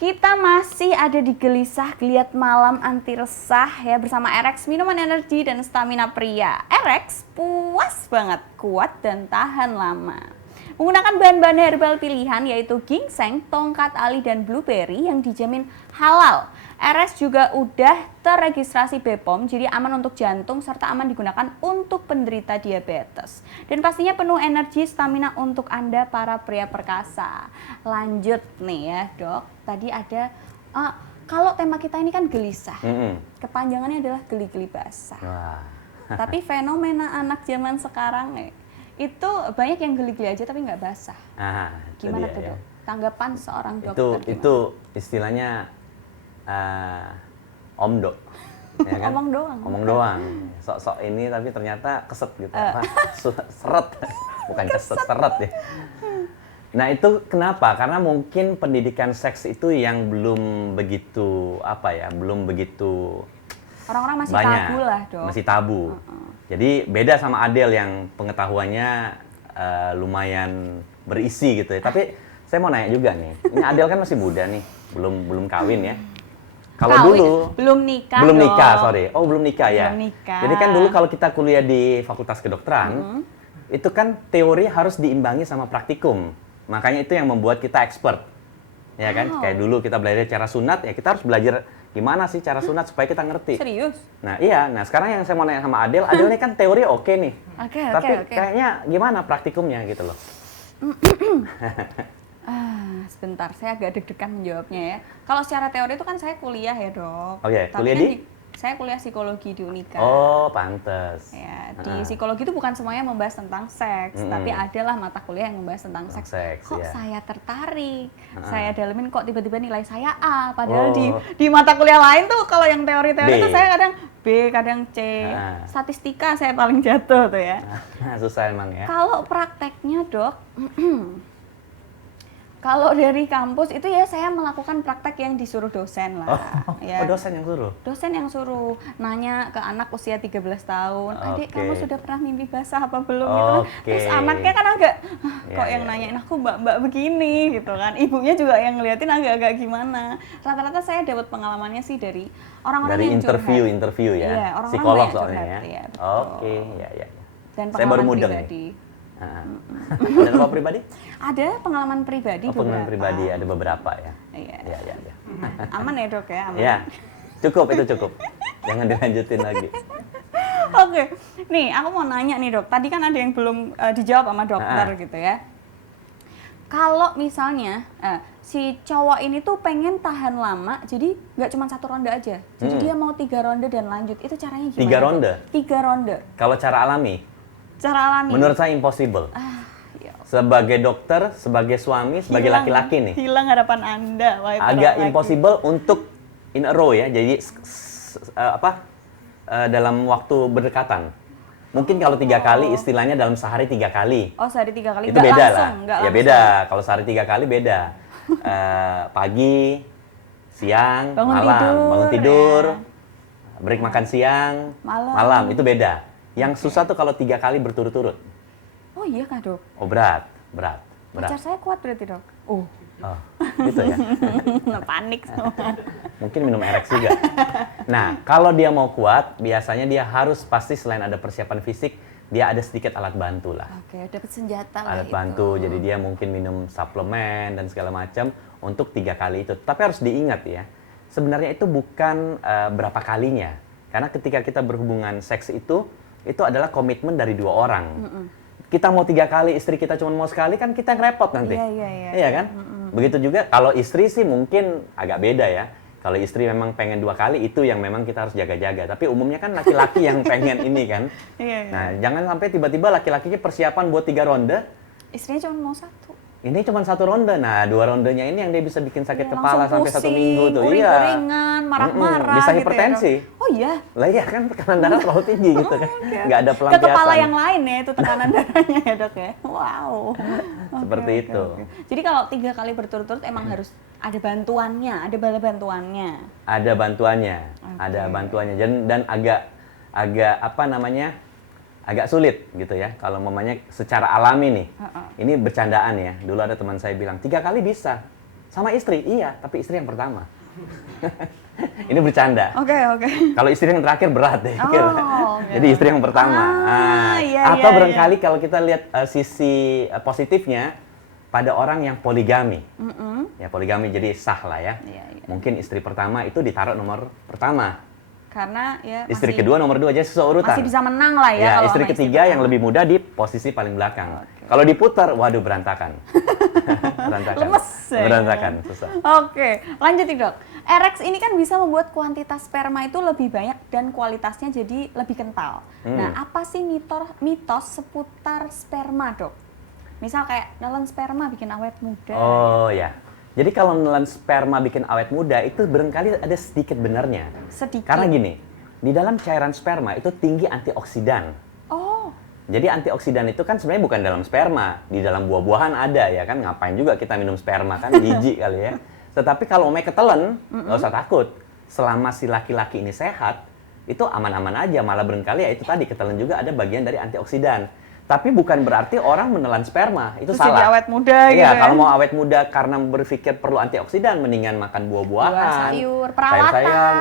Kita masih ada di Gelisah Geliat Malam Anti Resah ya bersama RX Minuman Energi dan Stamina Pria. RX puas banget, kuat dan tahan lama. Menggunakan bahan-bahan herbal pilihan yaitu ginseng, tongkat ali, dan blueberry yang dijamin halal. RX juga udah terregistrasi BPOM, jadi aman untuk jantung serta aman digunakan untuk penderita diabetes. Dan pastinya penuh energi stamina untuk Anda para pria perkasa. Lanjut nih ya dok, tadi ada, kalau tema kita ini kan gelisah, kepanjangannya adalah geli-geli basah. Wah. Tapi fenomena anak zaman sekarang itu banyak yang geli-geli aja tapi nggak basah. Gimana tuh dok? Tanggapan seorang dokter Itu istilahnya omdo. Ya kan? Omong doang. Omong doang. Sok-sok ini tapi ternyata keset gitu. Seret. Bukan keset, seret ya. Nah itu kenapa? Karena mungkin pendidikan seks itu yang belum begitu belum begitu orang-orang masih banyak. Tabu lah dok. Masih tabu. Jadi beda sama Adele yang pengetahuannya lumayan berisi gitu ya. Tapi saya mau nanya juga nih. Ini Adele kan masih muda nih, belum kawin ya. Kalau dulu belum nikah. Belum nikah, sorry. Oh, belum nikah ya. Belum nikah. Jadi kan dulu kalau kita kuliah di Fakultas Kedokteran, itu kan teori harus diimbangi sama praktikum. Makanya itu yang membuat kita expert. Ya kan? Kayak dulu kita belajar cara sunat, ya kita harus belajar gimana sih cara sunat supaya kita ngerti. Serius? Nah, iya. Nah, sekarang yang saya mau nanya sama Adele, Adele ini kan teori oke nih. Tapi kayaknya gimana praktikumnya gitu loh. Sebentar, saya agak deg-degan menjawabnya ya. Kalau secara teori itu kan saya kuliah ya dok. Oke, tapi kuliah kan di? Saya kuliah psikologi di Unika. Oh, pantes. Ya, di psikologi itu bukan semuanya membahas tentang seks, tapi adalah mata kuliah yang membahas tentang seks. Kok saya tertarik, saya dalemin kok tiba-tiba nilai saya A, padahal di mata kuliah lain tuh kalau yang teori-teori itu saya kadang B, kadang C. Statistika saya paling jatuh tuh ya. Susah emang ya. Kalau prakteknya dok, kalau dari kampus itu ya saya melakukan praktek yang disuruh dosen lah. Dosen yang suruh? Dosen yang suruh, nanya ke anak usia 13 tahun, adik kamu sudah pernah mimpi basah apa belum gitu kan. Terus anaknya kan agak, kok yang nanyain aku mbak begini gitu kan. Ibunya juga yang ngeliatin agak-agak gimana. Rata-rata saya dapat pengalamannya sih dari orang-orang yang interview ya? Iya, orang-orang psikolog soalnya ya? Iya, Oke, ya. Dan saya baru mudeng pribadi. Ada apa pribadi? Ada pengalaman pribadi pengalaman pribadi ada beberapa ya. Iya. Aman ya dok ya? Aman. Iya, cukup. Jangan dilanjutin lagi. Oke, nih aku mau nanya nih dok. Tadi kan ada yang belum dijawab sama dokter gitu ya. Kalau misalnya si cowok ini tuh pengen tahan lama, jadi nggak cuma 1 ronde aja. Jadi dia mau 3 ronde dan lanjut. Itu caranya gimana? 3 ronde? 3 ronde. Kalau cara alami? Cara alami? Menurut saya impossible. Sebagai dokter, sebagai suami, sebagai laki-laki nih. Hilang harapan Anda. Agak impossible untuk in a row ya. Jadi dalam waktu berdekatan. Mungkin kalau 3 kali istilahnya dalam sehari 3 kali. Oh, sehari 3 kali. Itu beda lah. Ya beda. Kalau sehari 3 kali beda. Pagi, siang, bangun tidur, break makan siang, malam. Itu beda. Yang susah tuh kalau 3 kali berturut-turut. Oh iya kah dok? Oh berat. Pacar saya kuat berarti dok? Oh gitu ya? Panik semua. Mungkin minum RX juga. Nah, kalau dia mau kuat, biasanya dia harus pasti selain ada persiapan fisik, dia ada sedikit alat bantu lah. Oke, dapat senjata lah. Alat bantu, jadi dia mungkin minum suplemen dan segala macam untuk 3 kali itu. Tapi harus diingat ya, sebenarnya itu bukan berapa kalinya. Karena ketika kita berhubungan seks itu adalah komitmen dari 2 orang. Kita mau 3 kali, istri kita cuma mau sekali, kan kita ngerepot nanti. Iya kan? Begitu juga kalau istri sih mungkin agak beda ya. Kalau istri memang pengen 2 kali, itu yang memang kita harus jaga-jaga. Tapi umumnya kan laki-laki yang pengen ini kan. Nah, jangan sampai tiba-tiba laki-lakinya persiapan buat 3 ronde. Istrinya cuma mau 1. Ini cuma 1 ronde. Nah, 2 rondenya ini yang dia bisa bikin sakit kepala sampai 1 minggu tuh. Uring-uringan, marah-marah. Bisa hipertensi. Gitu ya, oh iya? Lah iya kan tekanan darah terlalu tinggi gitu kan. Nggak ada pelampiasan. Ke kepala yang lain ya itu tekanan darahnya ya dok ya. Wow. Seperti itu. Jadi kalau 3 kali berturut-turut emang harus ada bantuannya, ada bala bantuannya. Ada bantuannya. Dan agak agak sulit gitu ya. Kalau mamanya secara alami nih. Ini bercandaan ya. Dulu ada teman saya bilang 3 kali bisa. Sama istri, iya, tapi istri yang pertama. Ini bercanda. Oke. Kalau istri yang terakhir berat deh. Oke. Jadi istri yang pertama. Iya, atau iya, barangkali kalau kita lihat sisi positifnya pada orang yang poligami. Ya poligami jadi sah lah ya. Iya. Mungkin istri pertama itu ditaruh nomor pertama. Karena ya Istri kedua nomor 2 aja sesuai urutan. masih bisa menang lah ya. Kalau istri sama ketiga istri yang lebih muda di posisi paling belakang. Kalau diputar, waduh berantakan. Berantakan. Lemes ya. Berantakan, susah. Oke, lanjut nih dok. Erex ini kan bisa membuat kuantitas sperma itu lebih banyak dan kualitasnya jadi lebih kental. Nah, apa sih mitos seputar sperma dok? Misal kayak nelen sperma bikin awet muda. Oh ya. Jadi kalau nelen sperma bikin awet muda itu barangkali ada sedikit benarnya. Sedikit. Karena gini, di dalam cairan sperma itu tinggi antioksidan. Oh. Jadi antioksidan itu kan sebenarnya bukan dalam sperma, di dalam buah-buahan ada ya kan, ngapain juga kita minum sperma kan, jijik kali ya. Tetapi kalau omnya ketelen, nggak usah takut. Selama si laki-laki ini sehat, itu aman-aman aja, malah barangkali ya itu tadi ketelen juga ada bagian dari antioksidan. Tapi bukan berarti orang menelan sperma, itu Terus salah. jadi awet muda gitu Iya, ya. kalau mau awet muda karena berpikir perlu antioksidan, mendingan makan buah-buahan, Buah, sayur, perawatan. sayur-sayuran,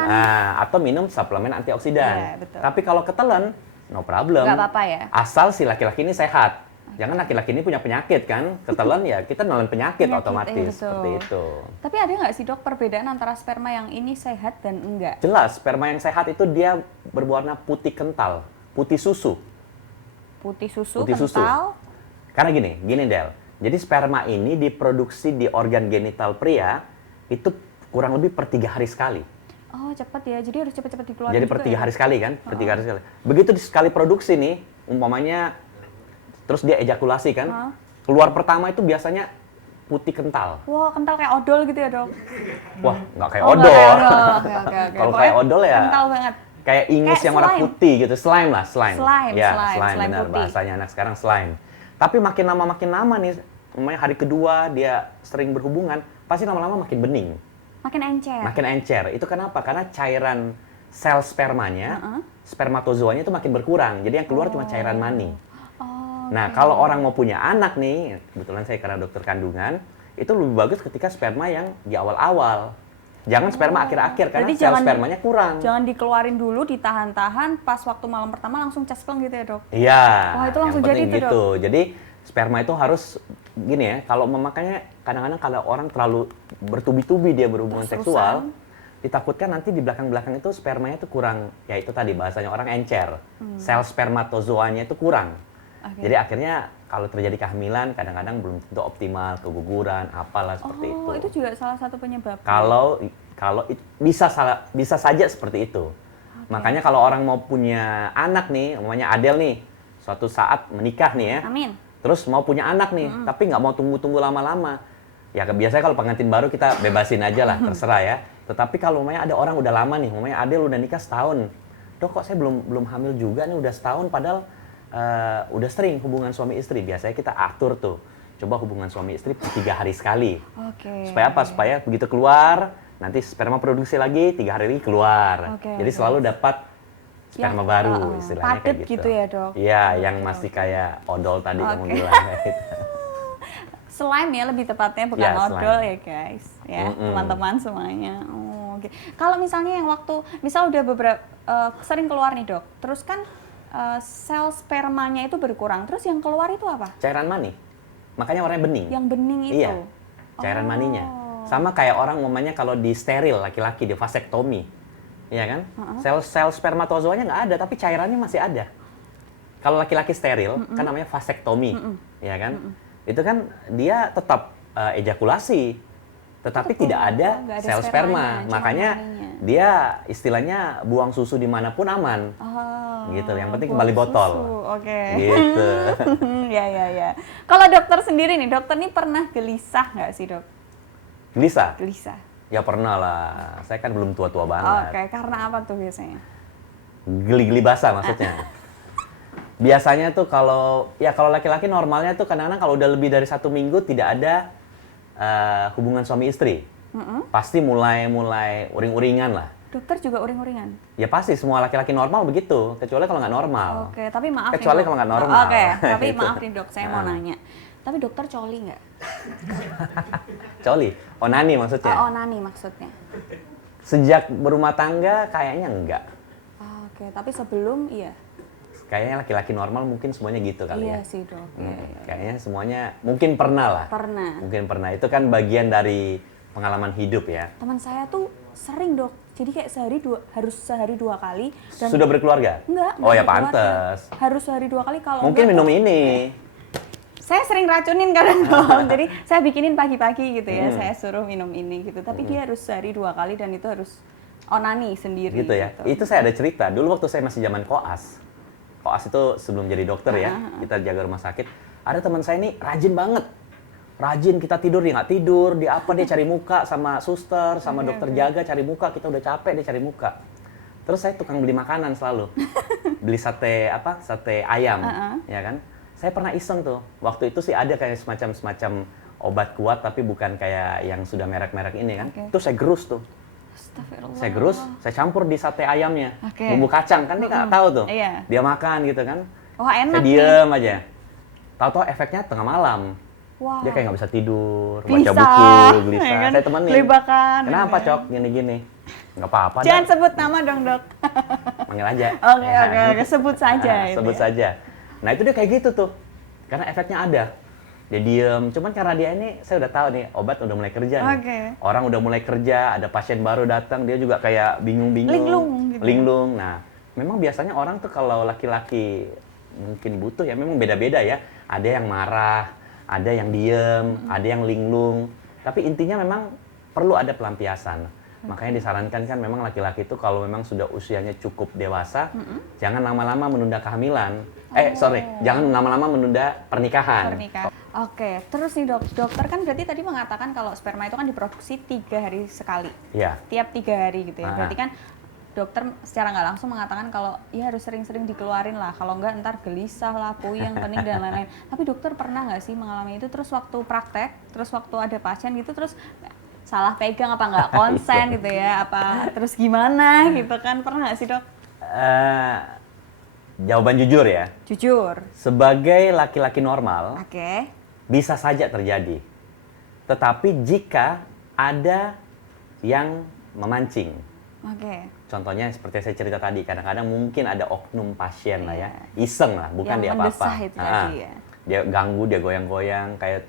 atau minum suplemen antioksidan. Iya, betul. Tapi kalau ketelen, no problem. Nggak apa-apa ya? Asal si laki-laki ini sehat. Jangan laki-laki ini punya penyakit kan, ketelen ya kita nelen penyakit otomatis, betul. seperti itu. Tapi ada nggak sih dok perbedaan antara sperma yang ini sehat dan enggak? Jelas, sperma yang sehat itu dia berwarna putih kental, putih susu. Putih susu, Putih susu. kental. Karena gini Del, jadi sperma ini diproduksi di organ genital pria itu kurang lebih per 3 hari sekali. Oh cepat ya, jadi harus cepat-cepat dikeluarin. Jadi per 3 hari sekali kan, per 3 hari sekali. Begitu sekali produksi nih, umpamanya terus dia ejakulasi kan, keluar pertama itu biasanya putih kental. Wah kental kayak odol gitu ya dok? Wah nggak kayak Oh, odol. nggak kayak odol. Oke. Kalau kayak odol ya kental banget. kayak ingus Kayak yang warna slime. putih gitu, slime lah, slime. Slime, Ya, slime benar putih. bahasanya anak sekarang slime. Tapi makin lama nih, umpamanya hari kedua dia sering berhubungan, pasti lama-lama makin bening. Makin encer. Makin encer. Itu kenapa? Karena cairan sel spermanya, spermatozoanya itu makin berkurang. Jadi yang keluar cuma cairan mani. Nah, kalau orang mau punya anak nih, kebetulan saya karena dokter kandungan, itu lebih bagus ketika sperma yang di awal-awal. Jangan sperma akhir-akhir karena Berarti sel spermanya kurang. Jangan dikeluarin dulu, ditahan-tahan, pas waktu malam pertama langsung cespleng gitu ya dok? Iya. Wah, itu langsung yang penting jadi tuh, gitu. Jadi sperma itu harus gini ya, kalau memakainya kadang-kadang kalau orang terlalu bertubi-tubi dia berhubungan seksual, ditakutkan nanti di belakang-belakang itu spermanya itu kurang, ya itu tadi bahasanya orang encer. Sel spermatozoanya itu kurang. Jadi akhirnya kalau terjadi kehamilan kadang-kadang belum tentu optimal, keguguran, apalah seperti itu. Oh, itu juga salah satu penyebab. Kalau bisa saja seperti itu. Makanya kalau orang mau punya anak nih, umpamanya Adele nih, suatu saat menikah nih ya. Amin. Terus mau punya anak nih, tapi nggak mau tunggu-tunggu lama-lama. Ya biasanya kalau pengantin baru kita bebasin aja lah, terserah ya. Tetapi kalau umpamanya ada orang udah lama nih, umpamanya Adele udah nikah setahun. Dok kok saya belum hamil juga nih, udah setahun padahal udah sering hubungan suami istri. Biasanya kita atur tuh, coba hubungan suami istri 3 hari sekali. Supaya apa? Supaya begitu keluar, nanti sperma produksi lagi, 3 hari lagi keluar. Jadi selalu dapat sperma baru, istilahnya kayak gitu. Gitu ya dok? Iya, yang masih kayak odol tadi kamu bilang kayak gitu. Slime ya lebih tepatnya, bukan Ya, odol slime. ya guys. Ya, teman-teman semuanya. Oh, oke. Kalau misalnya yang waktu, misal udah beberapa, sering keluar nih dok, terus kan sel spermanya itu berkurang, terus yang keluar itu apa? Cairan mani. Makanya warnanya bening. Yang bening itu? Iya, cairan maninya. Sama kayak orang umumnya kalau di steril, laki-laki di vasektomi. Iya kan? Sel-sel spermatozoanya nggak ada, tapi cairannya masih ada. Kalau laki-laki steril, kan namanya vasektomi. Iya kan? Itu kan dia tetap ejakulasi, tetapi tidak ada nggak ada sel spermanya, sperma. cuma Makanya maninya. dia istilahnya buang susu dimanapun aman. Gitu, yang penting kembali buang botol. susu, oke. Gitu. Ya. Kalau dokter sendiri nih, dokter nih pernah gelisah nggak sih dok? Gelisah? Gelisah. Ya pernah lah. Saya kan belum tua-tua banget. Oke, karena apa tuh biasanya? Geli-geli basah maksudnya. Biasanya tuh kalau laki-laki normalnya tuh kadang-kadang kalau udah lebih dari 1 minggu tidak ada hubungan suami istri. Pasti mulai uring-uringan lah. Dokter juga uring-uringan? Ya pasti semua laki-laki normal begitu, kecuali kalau nggak normal. Oke, tapi maaf Kecuali nih, Dok. kalau nggak normal. Oke, tapi Gitu. maaf nih dok, saya mau nanya. Tapi dokter coli nggak? Coli? onani maksudnya. Oh, onani maksudnya. Sejak berumah tangga kayaknya enggak. Oke, tapi sebelum iya. Kayaknya laki-laki normal mungkin semuanya gitu kali Iya ya. sih, Dok. Kayaknya semuanya mungkin pernah lah. Pernah. Mungkin pernah. Itu kan bagian dari pengalaman hidup ya. Teman saya tuh sering, Dok. Jadi kayak harus sehari 2 kali. Dan Sudah berkeluarga? Enggak. Oh ya berkeluarga. pantes. Harus sehari 2 kali kalau Mungkin enggak minum tuh- ini. Saya sering racunin kadang Dok. Jadi saya bikinin pagi-pagi gitu ya. Saya suruh minum ini gitu. Tapi dia harus sehari 2 kali dan itu harus onani sendiri. Gitu ya. Itu saya ada cerita. Dulu waktu saya masih zaman koas. Koas itu sebelum jadi dokter ya. Kita jaga rumah sakit. Ada teman saya ini rajin banget. Rajin, kita tidur dia nggak tidur. Dia apa dia cari muka sama suster, sama dokter jaga cari muka. Kita udah capek dia cari muka. Terus saya tukang beli makanan selalu. Beli sate ayam, ya kan? Saya pernah iseng tuh. Waktu itu sih ada kayak semacam obat kuat tapi bukan kayak yang sudah merek-merek ini kan. Itu saya gerus tuh. Astagfirullah. Saya gerus, saya campur di sate ayamnya. Oke. Bumbu kacang kan dia nggak tahu tuh. Iya. Dia makan gitu kan. Wah, enak Saya diem aja. Tahu-tahu efeknya tengah malam. Wah. Dia kayak nggak bisa tidur, baca Gelisah, buku, gelisah. ya kan? Saya temenin. Gelibakan, Kenapa ya kan? Cok? Gini-gini. Nggak apa-apa. Jangan Dok. sebut nama dong, Dok. Manggil aja. Oke, Ya. oke, sebut saja. Nah, gitu sebut ya. saja. Nah itu dia kayak gitu tuh. Karena efeknya ada. Dia diem. Cuman karena dia ini, saya udah tahu nih, obat udah mulai kerja nih. Oke. Orang udah mulai kerja, ada pasien baru datang, dia juga kayak bingung-bingung. Linglung gitu. Linglung. Nah, memang biasanya orang tuh kalau laki-laki mungkin butuh ya, memang beda-beda ya. Ada yang marah, ada yang diem, ada yang linglung. Tapi intinya memang perlu ada pelampiasan. Makanya disarankan kan memang laki-laki itu kalau memang sudah usianya cukup dewasa, jangan lama-lama menunda kehamilan. Jangan lama-lama menunda pernikahan. Pernikahan. Oke, terus nih dokter kan berarti tadi mengatakan kalau sperma itu kan diproduksi 3 hari sekali. Iya. Tiap 3 hari gitu ya. Ah. Berarti kan dokter secara nggak langsung mengatakan kalau ya harus sering-sering dikeluarin lah. Kalau nggak ntar gelisah lah, puyeng, pening dan lain-lain. Tapi dokter pernah nggak sih mengalami itu? Terus waktu praktek, terus waktu ada pasien gitu, terus salah pegang apa nggak konsen gitu ya? Apa terus gimana gitu kan? Pernah nggak sih dok? Jawaban jujur ya. Jujur. Sebagai laki-laki normal, Oke. bisa saja terjadi. Tetapi jika ada yang memancing, Oke. contohnya seperti saya cerita tadi, kadang-kadang mungkin ada oknum pasien lah ya, iseng lah, bukan Yang dia apa-apa. mendesah itu tadi ya. Dia ganggu, dia goyang-goyang, kayak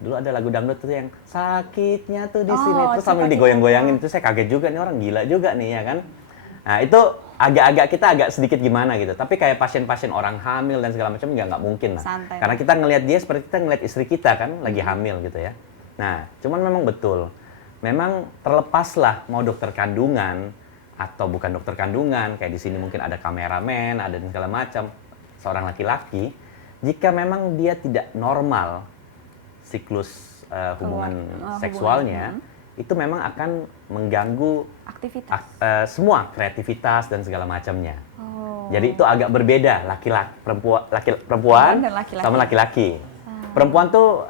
dulu ada lagu dangdut tuh yang sakitnya tuh di sini, terus sambil cita-cita. digoyang-goyangin, itu saya kaget juga, nih orang gila juga nih ya kan. Nah itu kita agak sedikit gimana gitu, tapi kayak pasien-pasien orang hamil dan segala macam nggak mungkin lah. Santai. Karena kita ngelihat dia seperti kita ngelihat istri kita kan lagi hamil gitu ya. Nah, cuman memang betul. Memang terlepaslah mau dokter kandungan atau bukan dokter kandungan, kayak di sini mungkin ada kameramen, ada dan segala macam, seorang laki-laki, jika memang dia tidak normal siklus hubungan seksualnya, itu memang akan mengganggu Aktivitas. semua kreativitas dan segala macamnya. Oh. Jadi itu agak berbeda perempuan Dan laki-laki. sama laki-laki. Perempuan tuh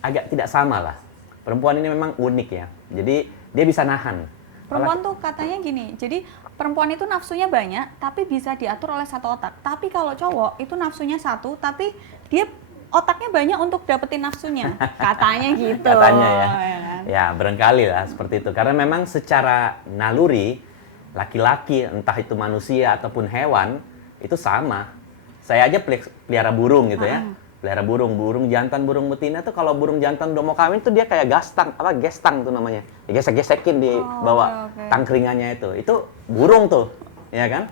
agak tidak sama lah. Perempuan ini memang unik ya. Jadi dia bisa nahan. Perempuan tuh katanya gini, jadi perempuan itu nafsunya banyak, tapi bisa diatur oleh satu otak. Tapi kalau cowok itu nafsunya satu, tapi dia otaknya banyak untuk dapetin nafsunya. Katanya gitu. Katanya ya. kan? Ya barangkali lah seperti itu. Karena memang secara naluri laki-laki entah itu manusia ataupun hewan itu sama. Saya aja pelihara burung gitu ya. Pelihara burung jantan, burung betina tuh kalau burung jantan udah mau kawin tuh dia kayak gestang tuh namanya. Gesek-gesekin di bawah tangkringannya itu. Itu burung tuh, ya kan?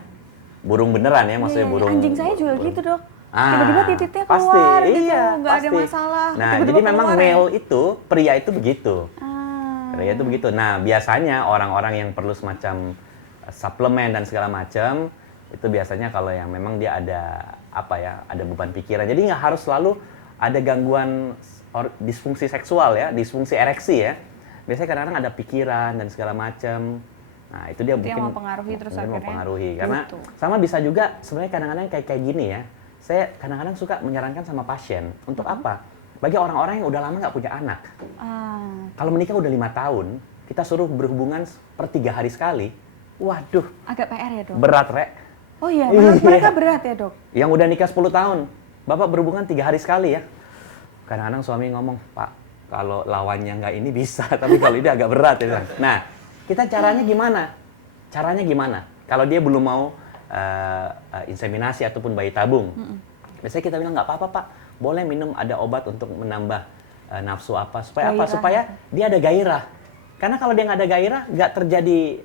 Burung beneran ya, maksudnya Iya, burung. anjing saya juga gitu dok. Ah, Tiba-tiba titiknya pasti, keluar gitu, iya, nggak ada pasti. masalah. Nah, Tiba-tiba jadi memang keluar, ya. male itu, pria itu begitu. Ah. Pria itu begitu. Nah, biasanya orang-orang yang perlu semacam suplemen dan segala macam, itu biasanya kalau yang memang dia ada ada beban pikiran. Jadi nggak harus selalu ada gangguan disfungsi seksual ya, disfungsi ereksi ya. Biasanya kadang-kadang ada pikiran dan segala macam. Nah, itu dia mungkin yang mempengaruhi terus mungkin akhirnya mempengaruhi. Karena gitu. sama bisa juga sebenarnya kadang-kadang kayak gini ya. Saya kadang-kadang suka menyarankan sama pasien untuk apa? Bagi orang-orang yang udah lama nggak punya anak. Kalau menikah udah 5 tahun, kita suruh berhubungan per 3 hari sekali. Waduh, Agak PR ya dok. berat rek. Oh iya, menurut mereka berat ya dok. Yang udah nikah 10 tahun, Bapak berhubungan 3 hari sekali ya. Kadang-kadang suami ngomong, Pak, kalau lawannya nggak ini bisa, tapi kalau ini agak berat ya. Nah, kita caranya gimana? Caranya gimana? Kalau dia belum mau inseminasi ataupun bayi tabung, biasanya kita bilang nggak apa-apa Pak, boleh minum ada obat untuk menambah nafsu apa, supaya apa? Gairah. Supaya dia ada gairah. Karena kalau dia nggak ada gairah, nggak terjadi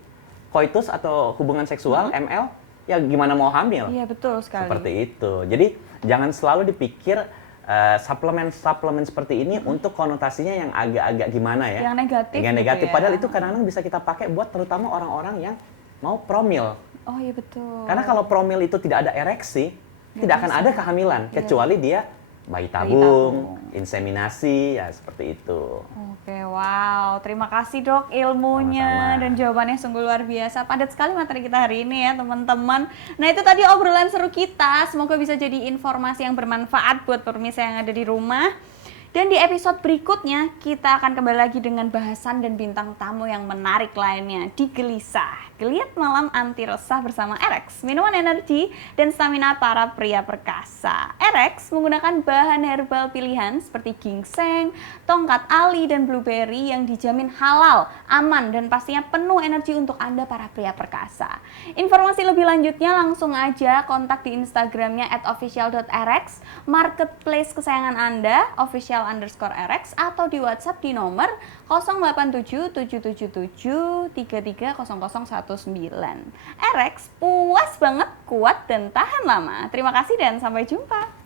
coitus atau hubungan seksual, ML, ya gimana mau hamil? Iya, betul sekali. Seperti itu. Jadi jangan selalu dipikir suplemen seperti ini untuk konotasinya yang agak-agak gimana ya? Yang negatif. Yang negatif. Gitu ya. Padahal itu kadang-kadang bisa kita pakai buat terutama orang-orang yang mau promil. Oh iya betul. Karena kalau promil itu tidak ada ereksi, tidak akan ada kehamilan kecuali dia bayi tabung, inseminasi, ya seperti itu. Oke, wow. Terima kasih Dok ilmunya Sama-sama. dan jawabannya sungguh luar biasa. Padat sekali materi kita hari ini ya teman-teman. Nah itu tadi obrolan seru kita. Semoga bisa jadi informasi yang bermanfaat buat pemirsa yang ada di rumah. Dan di episode berikutnya kita akan kembali lagi dengan bahasan dan bintang tamu yang menarik lainnya di Gelisah. Geliat malam anti resah bersama Erex, minuman energi dan stamina para pria perkasa. Erex menggunakan bahan herbal pilihan seperti ginseng, tongkat ali, dan blueberry yang dijamin halal, aman, dan pastinya penuh energi untuk Anda para pria perkasa. Informasi lebih lanjutnya langsung aja kontak di Instagramnya @official.erex, marketplace kesayangan Anda, official_erex, atau di WhatsApp di nomor 087 777 33001. Erex puas banget, kuat dan tahan lama. Terima kasih dan sampai jumpa.